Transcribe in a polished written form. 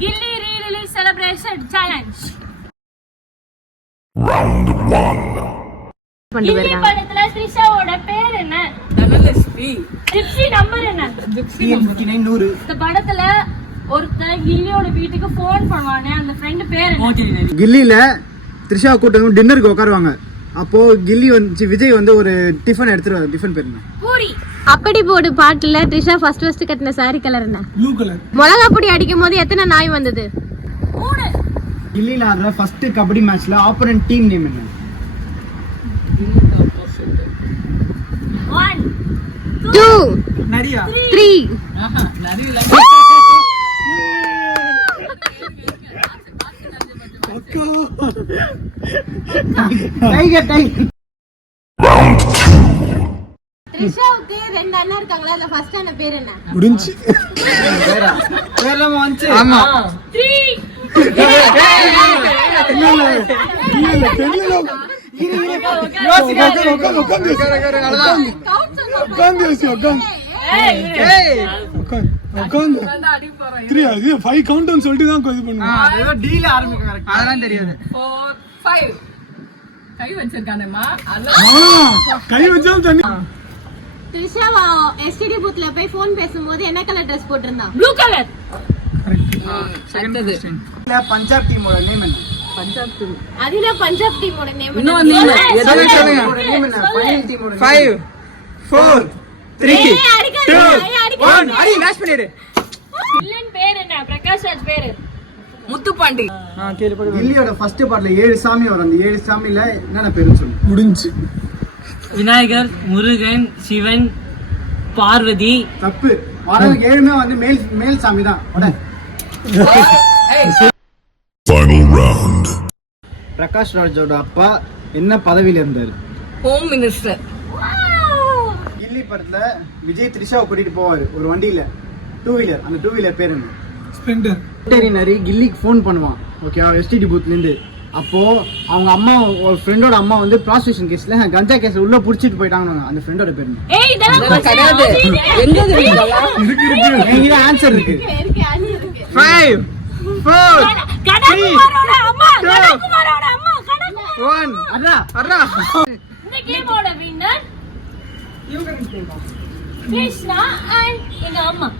Gilly re-release celebration challenge. Round 1. Gilly படத்துல த்ரிஷாவோட பேர் என்ன? ஜிப்சி நம்பர் என்ன? ஜிப்சி 5900. இந்த படத்துல ஒருத்தன் கில்லியோட வீட்டுக்கு ஃபோன் பண்ணுவானே அந்த ஃப்ரெண்ட் பேர் என்ன? கில்லில த்ரிஷா கூட்டம் டின்னருக்கு உட்காருவாங்க. அப்போ கில்லி வந்து விஜய் வந்து ஒரு டிஃபன் எடுத்துருவாரு. டிஃபன் பேர் என்ன? பூரி. அப்படி போடு பாட்டுல த்ரிஷா ஃபர்ஸ்ட் கட்டின சாரி கலர் என்ன? Blue colour. மிளகா பொடி அடிக்கும் போது எத்தனை நாய் வந்தது? 3. கில்லில ஆடுற ஃபர்ஸ்ட் கபடி மேட்ச்ல ஆப்போனன்ட் டீம் நேம் என்ன? 1 2 நரியா. 3 டைகர் டைகர். Round 2. த்ரிஷாவுக்கு 2 அண்ணா இருக்காங்களா? அந்த ஃபர்ஸ்ட் அண்ணா பேர் என்ன? முடிஞ்சு. வேறலாம் வந்துச்சு. ஆமா. 3 த்ரிஷா எஸ்டிடி பூத்ல போய் ஃபோன் பேசும்போது என்ன கலர் Dress போட்டிருந்தா? Blue colour. பஞ்சாப் டீமோட நேம் என்ன? அதுல பஞ்சாப் டீமோட நேம் என்ன? சொல்லுங்க. ஃபைனல் டீமோட 5 4 3 2 1 அடி மேட்ச் பண்ணிடு. வில்லன் பேர் என்ன? பிரகாஷ் ராஜ் பேரு. முத்துப்பாண்டி. கில்லியோட ஃபர்ஸ்ட் பார்ட்ல 7 சாமி வரும். அந்த 7 சாமில என்னென்ன பேருன்னு சொல்லு. முடிஞ்சு. விநாயகர், முருகன், சிவன், பார்வதி. தப்பு. வர 7மே வந்து மேல் சாமி தான். Final round. பிரகாஷ் ராஜோட அப்பா என்ன பதவியில இருந்தாரு? Home minister. கில்லி படத்துல விஜய் த்ரிஷாவை கூட்டிட்டு போவாரு ஒரு வண்டியில, 2 வீலர். அந்த 2 வீலர் பேர் என்ன? ஸ்ப்ளெண்டர். வெட்டரினரி கில்லிக்கு ஃபோன் பண்ணுவான். ஓகே, எஸ்டிடி பூத்ல இருந்து. அப்போ அவங்க அம்மா, ஒரு ஃப்ரெண்டோட அம்மா வந்து ப்ராஸ்டியூஷன் கேஸ்ல கஞ்சா கேஸ்ல உள்ள புடிச்சிட்டு போயிட்டாங்க. அந்த ஃப்ரெண்டோட பேர் என்ன? ஏய் இதெல்லாம் கிடையாது. என்னது இதெல்லாம்? இருக்கு ஆன்சர் இருக்கு. 5 4 கனகுமாரோட அம்மா, கனகுமாரோட அம்மா, 1 அடா இந்த கேமோட வின்னர் கிருஷ்ணா அண்ட் எங்க அம்மா.